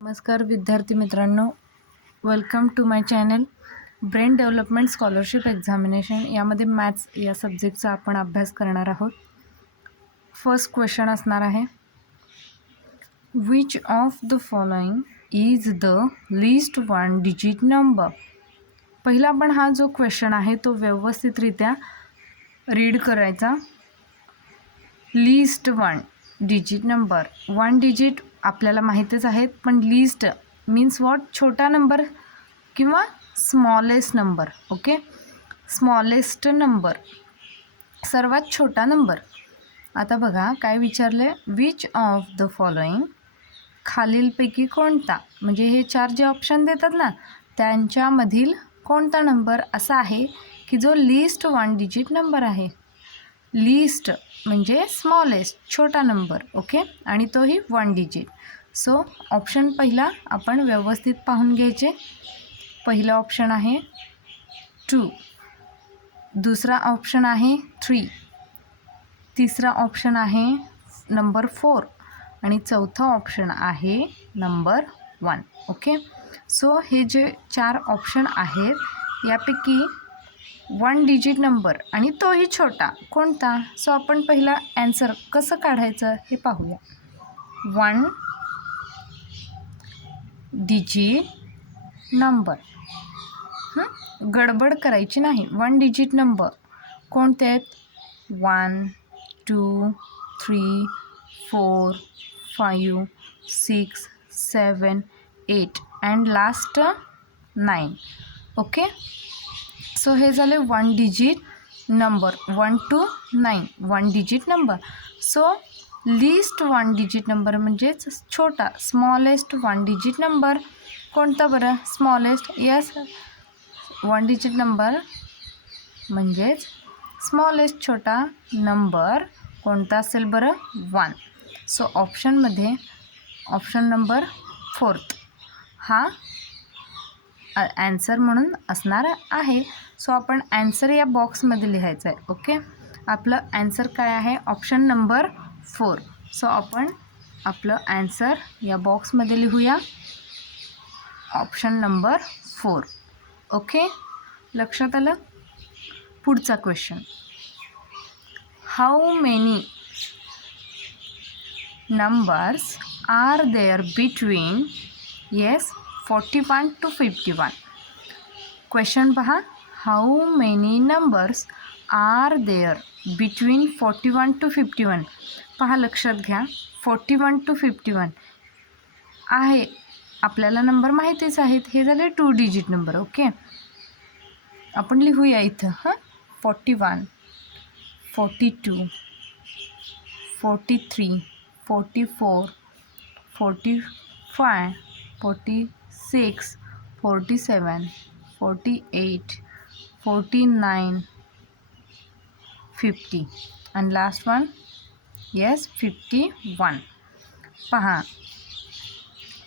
नमस्कार विद्यार्थी मित्रांनो, welcome to my channel. Brain development scholarship examination यामध्ये मॅथ्स या सब्जेक्टचा आपण अभ्यास करणार आहोत. फर्स्ट क्वेश्चन असणार आहे, which of the following is the least one digit number. पहिला आपण हा जो क्वेश्चन आहे तो व्यवस्थितरित्या रीड करायचा. Least one digit number, one digit आपल्याला माहितीच आहेत, पण लीस्ट मीन्स व्हॉट, छोटा नंबर किंवा smallest number. Okay, smallest number, सर्वात छोटा नंबर. आता बघा काय विचारले, विच ऑफ द फॉलोइंग, खालीलपैकी कोणता, म्हणजे हे चार जे ऑप्शन देतात ना त्यांच्यामधील कोणता नंबर असा आहे की जो लीस्ट वन डिजिट नंबर आहे. लीस्ट म्हणजे स्मॉलेस्ट, छोटा नंबर. ओके, आणि तोही वन डिजिट. सो ऑप्शन पहिला आपण व्यवस्थित पाहून घ्यायचे. पहिला ऑप्शन आहे 2, दुसरा ऑप्शन आहे 3, तिसरा ऑप्शन आहे नंबर 4 आणि चौथा ऑप्शन आहे नंबर 1. ओके, सो हे जे चार ऑप्शन आहेत यापैकी वन डिजिट नंबर आणि तोही छोटा कोणता. सो आपण पहिला ॲन्सर कसं काढायचं हे पाहूया. वन डिजिट नंबर, गडबड करायची नाही. वन डिजिट नंबर कोणते आहेत, 1 2 3 4 5 6 7 8 अँड लास्ट 9. ओके, सो हे झाले one digit number, 1 to 9 one digit number. So least one digit number म्हणजेच छोटा, स्मॉलेस्ट वन डिजिट नंबर कोणता बरं, smallest. Yes, one digit number म्हणजेच स्मॉलेस्ट छोटा नंबर कोणता असेल बरं, 1. सो ऑप्शनमध्ये ऑप्शन नंबर 4 हा ॲन्सर म्हणून असणार आहे. सो आपण ॲन्सर या बॉक्समध्ये लिहायचं आहे. ओके, आपलं ॲन्सर काय आहे, ऑप्शन नंबर 4. सो आपण आपलं ॲन्सर या बॉक्समध्ये लिहूया, ऑप्शन नंबर 4. ओके, लक्षात आलं. पुढचा question, how many numbers are there between, yes, 41 to 51. Question पहा, how many numbers are there between 41 to 51. पहा, लक्षात घ्या, 41 to 51 आहे, आपल्याला नंबर माहितीच आहेत. हे झाले 2 डिजिट नंबर. ओके, आपण लिहूया इथं 41 42 43 44 45 46 47 48 49 50 and last one, yes, 51. पहा,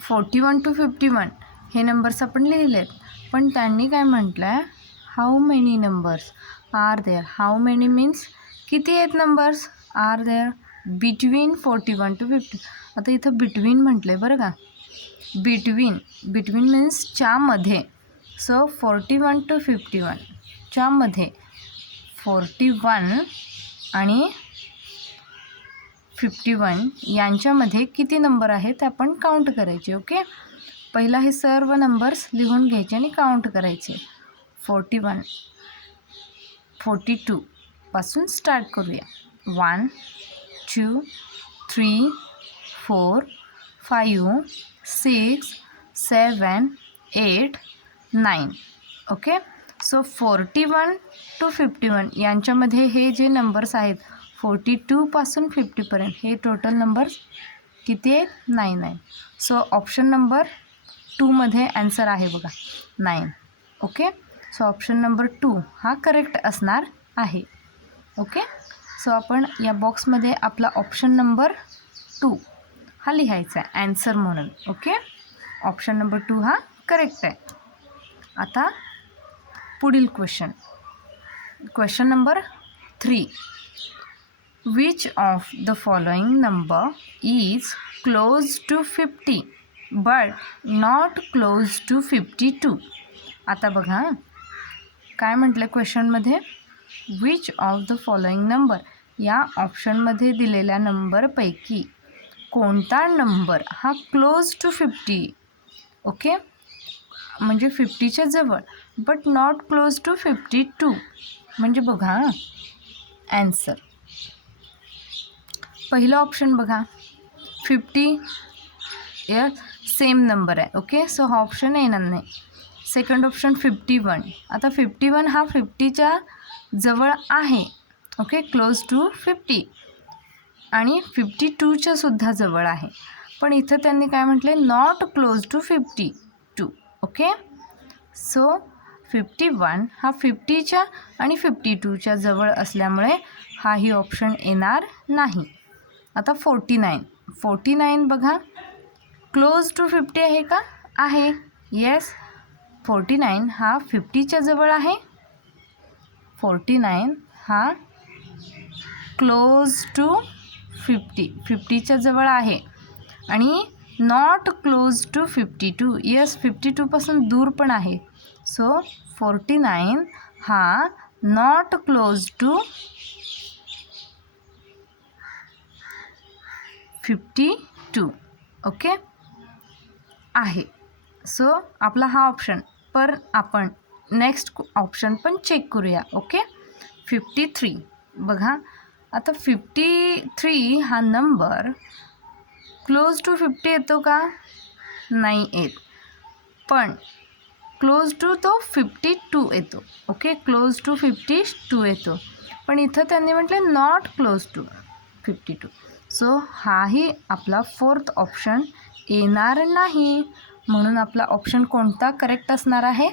41 to 51 हे नंबर्स आपण लिहिलेत, पण त्यांनी काय म्हटलं आहे, how many numbers are there. How many means किती आहेत numbers, are there between 41 to 50. आता इथं बिटवीन म्हटलं आहे बरं का, बिटवीन, बिटवीन मीन्स च्यामध्ये. सो 41 to 51 च्यामध्ये 41 आणि 51 यांच्यामध्ये किती नंबर आहेत ते आपण काउंट करायचे. ओके, पहिला हे सर्व नंबर्स लिहून घ्यायचे आणि काउंट करायचे. 41 42 पासून स्टार्ट करूया. 1 2 3 4 5 6 7 8 9. ओके, सो 41 to 51 यांच्यामध्ये हे जे नंबर्स आहेत 42 पासून 50पर्यंत हे टोटल नंबर्स किती आहेत, 9 आहे. सो ऑप्शन नंबर 2मध्ये ॲन्सर आहे बघा, 9. ओके, सो ऑप्शन नंबर 2 हा करेक्ट असणार आहे. ओके, सो आपण या बॉक्समध्ये आपला ऑप्शन नंबर 2 हा लिहायचा आहे ॲन्सर म्हणून. ओके, ऑप्शन नंबर 2 हा करेक्ट आहे. आता पुढील question, question number 3, which of the following number is close to 50. But not close to 52. आता बघा काय म्हटलं क्वेश्चनमध्ये, which of the following number, या ऑप्शनमध्ये दिलेल्या नंबरपैकी कोणता नंबर हा क्लोज टू 50, ओके, म्हणजे 50च्या जवळ, बट नॉट क्लोज टू 52. म्हणजे बघा ॲन्सर, पहिलं ऑप्शन बघा 50 या सेम नंबर आहे, ओके, सो हा ऑप्शन येणार नाही. Second option 51. आता 51 हा 50च्या जवळ आहे, ओके, क्लोज टू 50, आणि 52च्या सुद्धा जवळ आहे, पण इथं त्यांनी काय म्हटले, not close to 52, okay. So 51 हा 50च्या आणि 52च्या जवळ असल्यामुळे हाही ऑप्शन येणार नाही. आता 49 बघा, क्लोज टू 50 आहे का, आहे, येस. 49 हा 50च्या जवळ आहे, 49 हा क्लोज टू 50च्या जवळ आहे, आणि नॉट क्लोज टू 52, येस 52पासून दूर पण आहे. सो 49 हा नॉट क्लोज टू 52, ओके आहे. सो आपला हा ऑप्शन, पर आपण नेक्स्ट ऑप्शन पण चेक करूया, ओके. 53 बघा, आता 53 हा नंबर क्लोज टू 50 येतो का, नाही येत, पण क्लोज टू तो 52 येतो, ओके, क्लोज टू 52 येतो, पण इथं त्यांनी म्हटले नॉट क्लोज टू 52. सो हाही आपला फोर्थ ऑप्शन येणार नाही, म्हणून आपला ऑप्शन कोणता करेक्ट असणार आहे,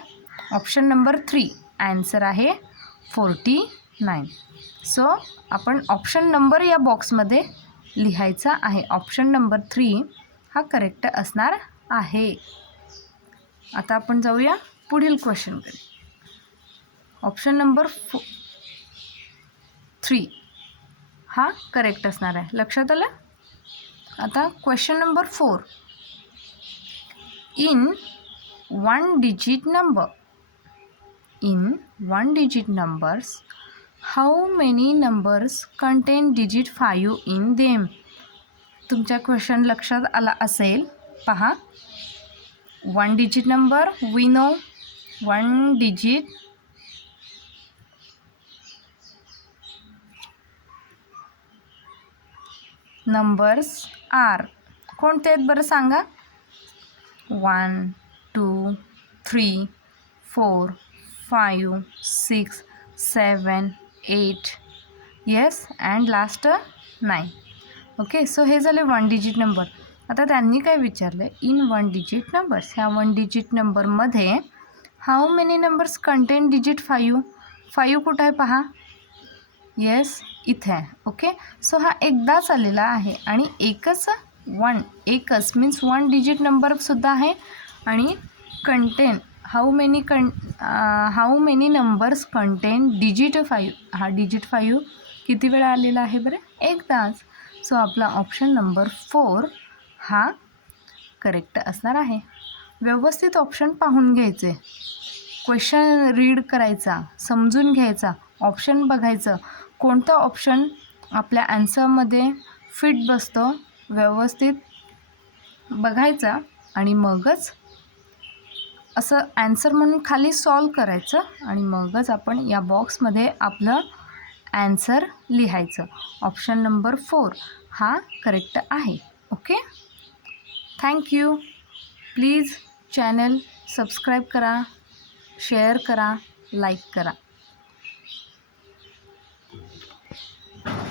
ऑप्शन नंबर 3. ॲन्सर आहे 49. सो आपण ऑप्शन नंबर या बॉक्समध्ये लिहायचा आहे, ऑप्शन नंबर 3 हा करेक्ट असणार आहे. आता आपण जाऊया पुढील क्वेश्चनकडे. ऑप्शन नंबर 3 हा करेक्ट असणार आहे, लक्षात आलं. आता question number 4. In one digit numbers how many numbers contain digit 5 in them. तुमच्या क्वेश्चन लक्षात आला असेल, पहा. 1 digit number, we know 1 digit numbers are, कोणते आहेत बरं सांगा. 1 2 3 4 5 6 7 8, yes, and last 9, okay. So हे झाले 1 डिजिट नंबर. आता त्यांनी काय विचारलं, इन 1 डिजिट नंबर्स, ह्या 1 डिजिट नंबरमध्ये how many numbers contain digit 5 कुठं आहे पहा, येस इथे आहे, ओके. सो हा एकदाच आलेला आहे, आणि एकच मीन्स 1 डिजिट नंबरसुद्धा आहे, आणि content how many numbers contain digit 5, हा डिजिट 5 किती वेळा आलेला आहे बरं, एकदाच. सो आपला ऑप्शन नंबर 4 हा करेक्ट असणार आहे. व्यवस्थित ऑप्शन पाहून घ्यायचे, क्वेश्चन रीड करायचा, समजून घ्यायचा, ऑप्शन बघायचं, कोणतं ऑप्शन आपल्या ॲन्सरमध्ये फिट बसतं, व्यवस्थित बघायचा, आणि मगच असं ॲन्सर म्हणून खाली सॉल्व करायचं, आणि मगच आपण या बॉक्समध्ये आपलं ॲन्सर लिहायचं. ऑप्शन नंबर 4 हा करेक्ट आहे, okay. Thank you. Please channel subscribe करा, शेअर करा, लाईक करा.